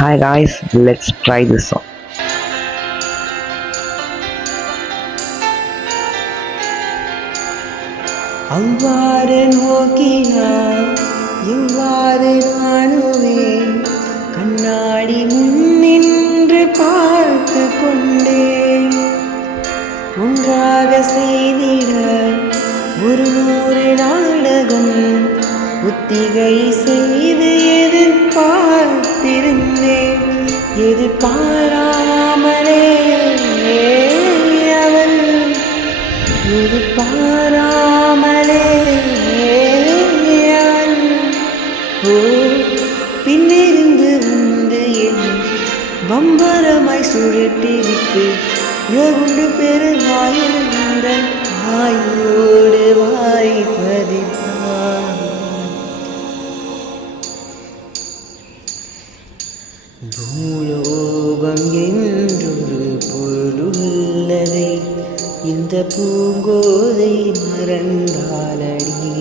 Hi guys, let's try this song. அவ்வாறு நோக்கினார் இவ்வாறு நானுவேன் கண்ணாடி முன்னின்று பார்த்து கொண்டேன் ஒன்றாக செய்திட ஒரு நூறு நாடகம் ஒத்திகை செய்து எதிர்பார்த்திருந்தேன் எதிர்பாராமலே அவள் எதிர்பாராமலே அவள் ஓ பின்னிருந்து வந்து என்னை பம்பரமாய் சுழட்டிவிட்டு யோகுண்டு பெருவாயில் வாயோடு வாய் பதிப்பான் பூலோகம் என்றொரு பொருளுள்ளதை இந்த பூங்கோதை மறந்தாலடி